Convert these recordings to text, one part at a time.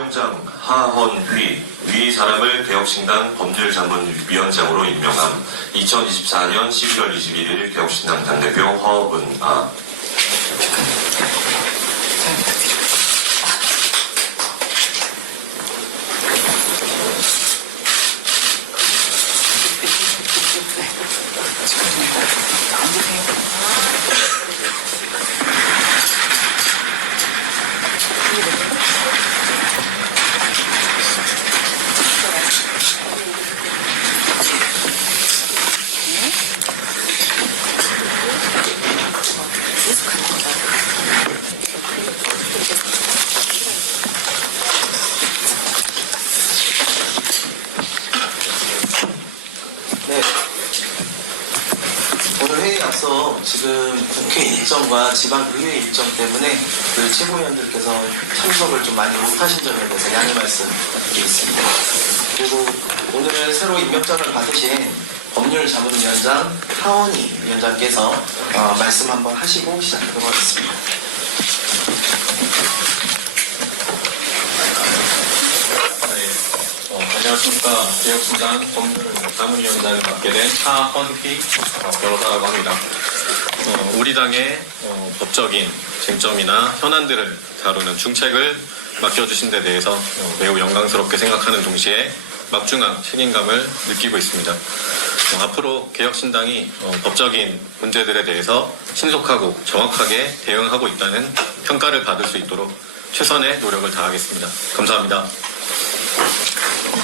위원장 하헌휘 위 사람을 개혁신당 법률자문위원장으로 임명함. 2024년 11월 21일 개혁신당 당대표 허은아. 네. 오늘 회의에 앞서 지금 국회 일정과 지방의회 일정 때문에 그 최고위원들께서 참석을 좀 많이 못하신 점에 대해서 양해 말씀드리겠습니다. 그리고 오늘은 새로 임명장을 받으신 법률자문위원장 하원희 위원장께서 말씀 한번 하시고 시작하도록 하겠습니다. 안녕하십니까. 개혁신당 법률자문위원장을 맡게 된 하헌휘 변호사라고 합니다. 우리 당의 법적인 쟁점이나 현안들을 다루는 중책을 맡겨주신 데 대해서 매우 영광스럽게 생각하는 동시에 막중한 책임감을 느끼고 있습니다. 앞으로 개혁신당이 법적인 문제들에 대해서 신속하고 정확하게 대응하고 있다는 평가를 받을 수 있도록 최선의 노력을 다하겠습니다. 감사합니다.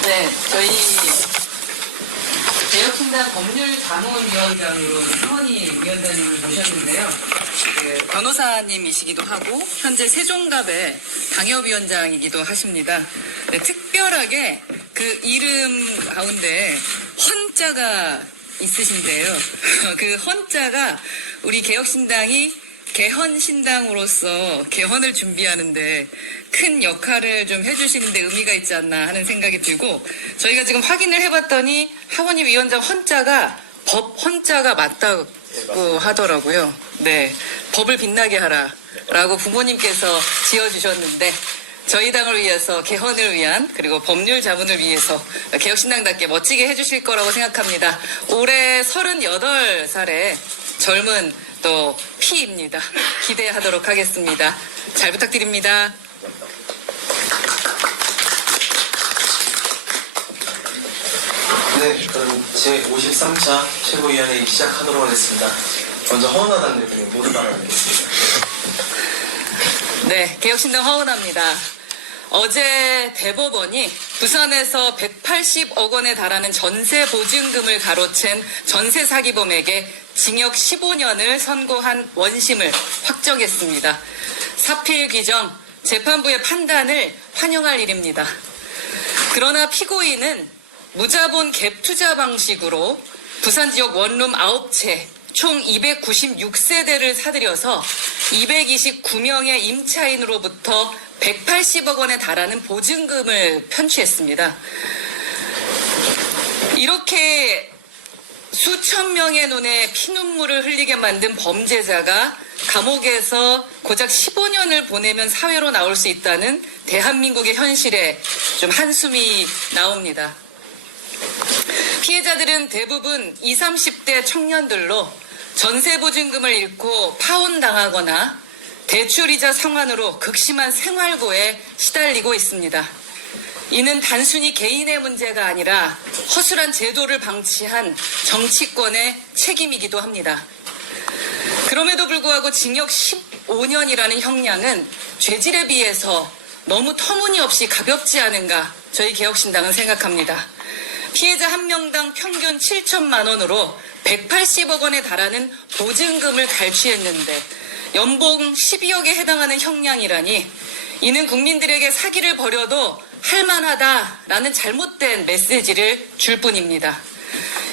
네, 저희 개혁신당 법률자문위원장으로 하헌희 위원장님을 모셨는데요. 변호사님이시기도 하고 현재 세종갑의 당협위원장이기도 하십니다. 네, 특별하게 그 이름 가운데 헌자가 있으신데요. 그 헌자가 우리 개혁신당이 개헌신당으로서 개헌을 준비하는데 큰 역할을 좀 해주시는데 의미가 있지 않나 하는 생각이 들고, 저희가 지금 확인을 해봤더니 하원희 위원장 헌자가 법 헌자가 맞다고 하더라고요. 네, 법을 빛나게 하라라고 부모님께서 지어주셨는데 저희 당을 위해서, 개헌을 위한, 그리고 법률 자문을 위해서 개혁신당답게 멋지게 해주실 거라고 생각합니다. 올해 38살의 젊은 또 피입니다. 기대하도록 하겠습니다. 잘 부탁드립니다. 네, 그럼 제53차 최고위원회의 시작하도록 하겠습니다. 먼저 허은하 당대표님 모두 발언하겠습니다. 네, 개혁신당 허은하입니다. 어제 대법원이 부산에서 180억 원에 달하는 전세 보증금을 가로챈 전세 사기범에게 징역 15년을 선고한 원심을 확정했습니다. 사필 규정, 재판부의 판단을 환영할 일입니다. 그러나 피고인은 무자본 갭 투자 방식으로 부산 지역 원룸 9채 총 296세대를 사들여서 229명의 임차인으로부터 180억 원에 달하는 보증금을 편취했습니다. 이렇게 수천 명의 눈에 피눈물을 흘리게 만든 범죄자가 감옥에서 고작 15년을 보내면 사회로 나올 수 있다는 대한민국의 현실에 좀 한숨이 나옵니다. 피해자들은 대부분 20, 30대 청년들로 전세보증금을 잃고 파혼당하거나 대출이자 상환으로 극심한 생활고에 시달리고 있습니다. 이는 단순히 개인의 문제가 아니라 허술한 제도를 방치한 정치권의 책임이기도 합니다. 그럼에도 불구하고 징역 15년이라는 형량은 죄질에 비해서 너무 터무니없이 가볍지 않은가 저희 개혁신당은 생각합니다. 피해자 한 명당 평균 7천만 원으로 180억 원에 달하는 보증금을 갈취했는데 연봉 12억에 해당하는 형량이라니, 이는 국민들에게 사기를 벌여도 할만하다라는 잘못된 메시지를 줄 뿐입니다.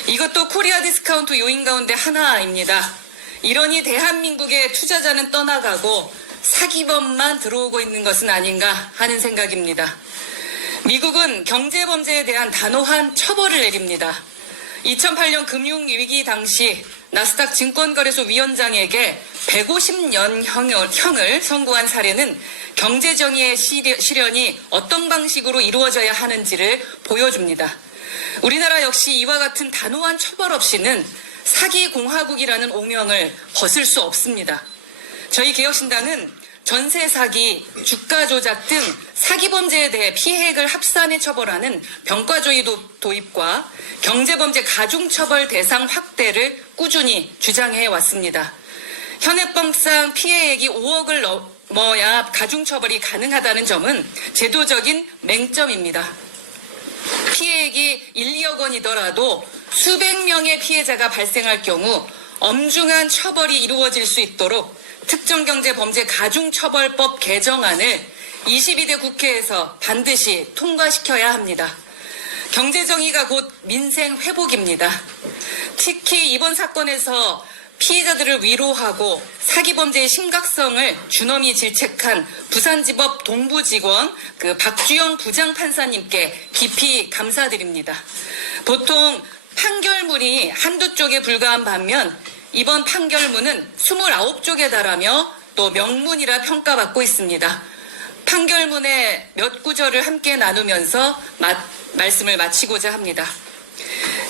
이것도 코리아 디스카운트 요인 가운데 하나입니다. 이러니 대한민국의 투자자는 떠나가고 사기범만 들어오고 있는 것은 아닌가 하는 생각입니다. 미국은 경제범죄에 대한 단호한 처벌을 내립니다. 2008년 금융위기 당시 나스닥 증권거래소 위원장에게 150년 형을 선고한 사례는 경제정의의 실현이 어떤 방식으로 이루어져야 하는지를 보여줍니다. 우리나라 역시 이와 같은 단호한 처벌 없이는 사기공화국이라는 오명을 벗을 수 없습니다. 저희 개혁신당은 전세 사기, 주가 조작 등 사기 범죄에 대해 피해액을 합산해 처벌하는 병과조의 도입과 경제범죄 가중처벌 대상 확대를 꾸준히 주장해 왔습니다. 현행법상 피해액이 5억을 넘어야 가중처벌이 가능하다는 점은 제도적인 맹점입니다. 피해액이 1, 2억 원이더라도 수백 명의 피해자가 발생할 경우 엄중한 처벌이 이루어질 수 있도록 특정경제범죄 가중처벌법 개정안을 22대 국회에서 반드시 통과시켜야 합니다. 경제정의가 곧 민생 회복입니다. 특히 이번 사건에서 피해자들을 위로하고 사기범죄의 심각성을 준엄히 질책한 부산지법 동부지검 박주영 부장판사님께 깊이 감사드립니다. 보통 판결문이 한두 쪽에 불과한 반면 이번 판결문은 29쪽에 달하며 또 명문이라 평가받고 있습니다. 판결문의 몇 구절을 함께 나누면서 말씀을 마치고자 합니다.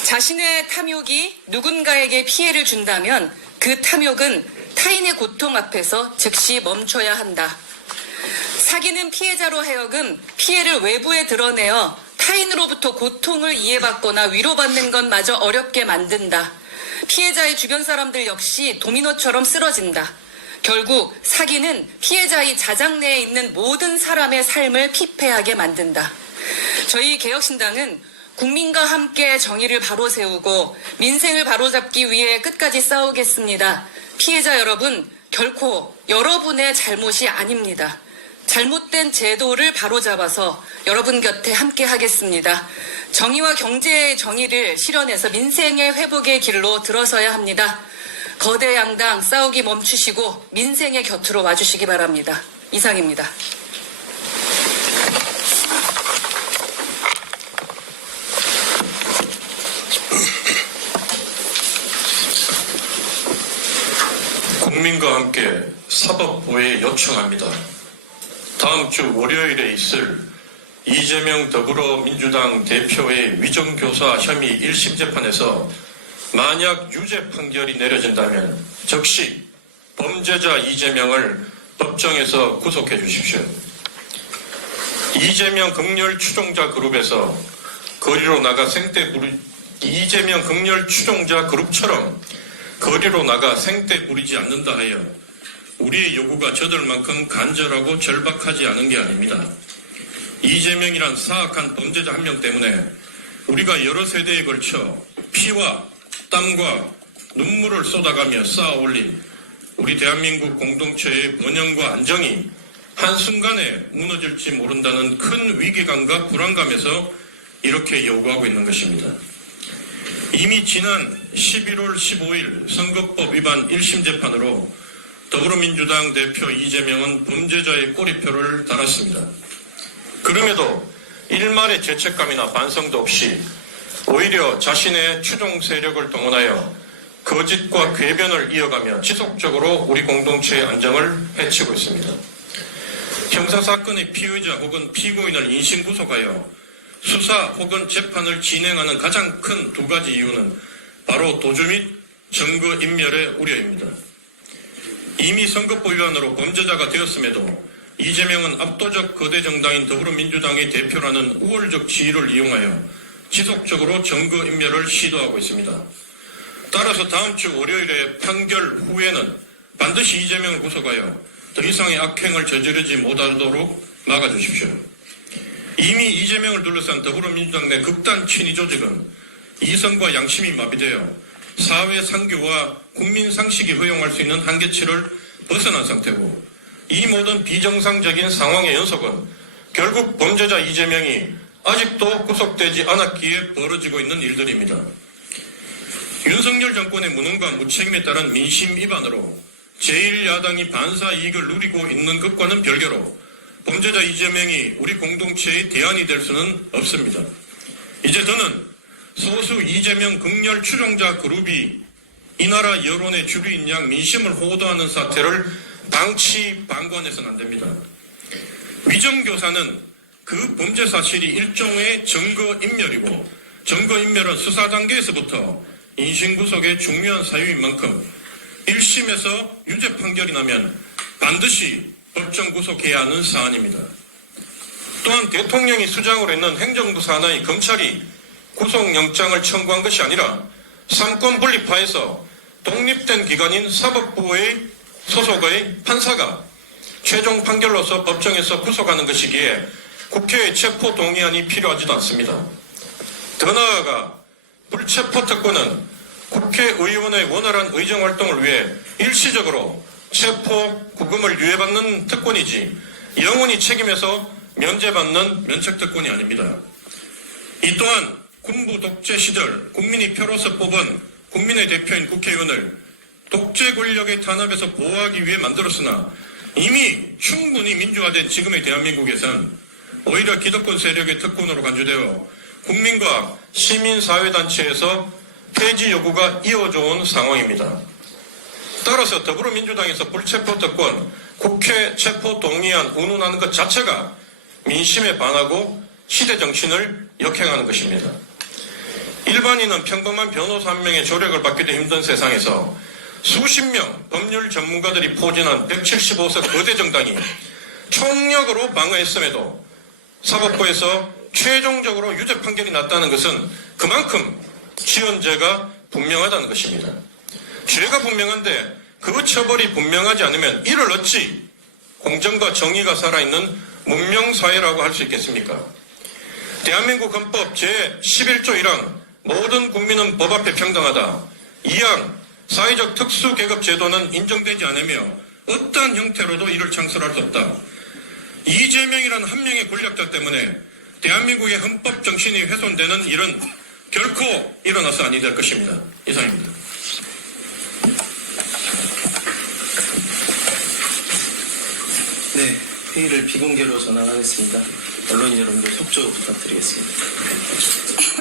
자신의 탐욕이 누군가에게 피해를 준다면 그 탐욕은 타인의 고통 앞에서 즉시 멈춰야 한다. 사기는 피해자로 하여금 피해를 외부에 드러내어 타인으로부터 고통을 이해받거나 위로받는 것마저 어렵게 만든다. 피해자의 주변 사람들 역시 도미노처럼 쓰러진다. 결국 사기는 피해자의 자장 내에 있는 모든 사람의 삶을 피폐하게 만든다. 저희 개혁신당은 국민과 함께 정의를 바로 세우고 민생을 바로잡기 위해 끝까지 싸우겠습니다. 피해자 여러분, 결코 여러분의 잘못이 아닙니다. 잘못된 제도를 바로잡아서 여러분 곁에 함께 하겠습니다. 정의와 경제의 정의를 실현해서 민생의 회복의 길로 들어서야 합니다. 거대 양당 싸우기 멈추시고 민생의 곁으로 와주시기 바랍니다. 이상입니다. 국민과 함께 사법부에 요청합니다. 다음 주 월요일에 있을 이재명 더불어민주당 대표의 위정교사 혐의 1심 재판에서 만약 유죄 판결이 내려진다면 즉시 범죄자 이재명을 법정에서 구속해 주십시오. 이재명 극렬 추종자 그룹에서 거리로 나가 이재명 극렬 추종자 그룹처럼 거리로 나가 생떼 부리지 않는다 하여 우리의 요구가 저들 만큼 간절하고 절박하지 않은 게 아닙니다. 이재명이란 사악한 범죄자 한 명 때문에 우리가 여러 세대에 걸쳐 피와 땀과 눈물을 쏟아가며 쌓아올린 우리 대한민국 공동체의 번영과 안정이 한순간에 무너질지 모른다는 큰 위기감과 불안감에서 이렇게 요구하고 있는 것입니다. 이미 지난 11월 15일 선거법 위반 1심 재판으로 더불어민주당 대표 이재명은 범죄자의 꼬리표를 달았습니다. 그럼에도 일말의 죄책감이나 반성도 없이 오히려 자신의 추종 세력을 동원하여 거짓과 궤변을 이어가며 지속적으로 우리 공동체의 안정을 해치고 있습니다. 형사사건의 피의자 혹은 피고인을 인신구속하여 수사 혹은 재판을 진행하는 가장 큰 두 가지 이유는 바로 도주 및 증거인멸의 우려입니다. 이미 선거법 위반으로 범죄자가 되었음에도 이재명은 압도적 거대 정당인 더불어민주당의 대표라는 우월적 지위를 이용하여 지속적으로 증거인멸을 시도하고 있습니다. 따라서 다음 주 월요일에 판결 후에는 반드시 이재명을 구속하여 더 이상의 악행을 저지르지 못하도록 막아주십시오. 이미 이재명을 둘러싼 더불어민주당 내 극단 친위 조직은 이성과 양심이 마비되어 사회 상규와 국민 상식이 허용할 수 있는 한계치를 벗어난 상태고 이 모든 비정상적인 상황의 연속은 결국 범죄자 이재명이 아직도 구속되지 않았기에 벌어지고 있는 일들입니다. 윤석열 정권의 무능과 무책임에 따른 민심 위반으로 제1야당이 반사 이익을 누리고 있는 것과는 별개로 범죄자 이재명이 우리 공동체의 대안이 될 수는 없습니다. 이제 더는 소수 이재명 극렬 추종자 그룹이 이 나라 여론의 주류인 양 민심을 호도하는 사태를 방치방관해서는 안 됩니다. 위정교사는 그 범죄 사실이 일종의 증거인멸이고 증거인멸은 수사 단계에서부터 인신구속의 중요한 사유인 만큼 1심에서 유죄 판결이 나면 반드시 법정 구속해야 하는 사안입니다. 또한 대통령이 수장으로 있는 행정부 산하의 검찰이 구속영장을 청구한 것이 아니라 삼권 분립화해서 독립된 기관인 사법부의 소속의 판사가 최종 판결로서 법정에서 구속하는 것이기에 국회의 체포 동의안이 필요하지도 않습니다. 더 나아가 불체포 특권은 국회의원의 원활한 의정활동을 위해 일시적으로 체포 구금을 유예받는 특권이지 영원히 책임에서 면제받는 면책특권이 아닙니다. 이 또한 군부 독재 시절 국민이 표로서 뽑은 국민의 대표인 국회의원을 독재 권력의 탄압에서 보호하기 위해 만들었으나 이미 충분히 민주화된 지금의 대한민국에선 오히려 기득권 세력의 특권으로 간주되어 국민과 시민사회단체에서 폐지 요구가 이어져 온 상황입니다. 따라서 더불어민주당에서 불체포 특권, 국회 체포 동의안 운운하는 것 자체가 민심에 반하고 시대 정신을 역행하는 것입니다. 일반인은 평범한 변호사 한 명의 조력을 받기도 힘든 세상에서 수십 명 법률 전문가들이 포진한 175석 거대 정당이 총력으로 방어했음에도 사법부에서 최종적으로 유죄 판결이 났다는 것은 그만큼 지연죄가 분명하다는 것입니다. 죄가 분명한데 그 처벌이 분명하지 않으면 이를 어찌 공정과 정의가 살아있는 문명사회라고 할 수 있겠습니까? 대한민국 헌법 제11조 1항 모든 국민은 법 앞에 평등하다. 2항 사회적 특수계급제도는 인정되지 않으며 어떠한 형태로도 이를 창설할 수 없다. 이재명이라는 한 명의 권력자 때문에 대한민국의 헌법 정신이 훼손되는 일은 결코 일어나서 아니 될 것입니다. 이상입니다. 네, 회의를 비공개로 전환하겠습니다. 언론인 여러분들 협조 부탁드리겠습니다.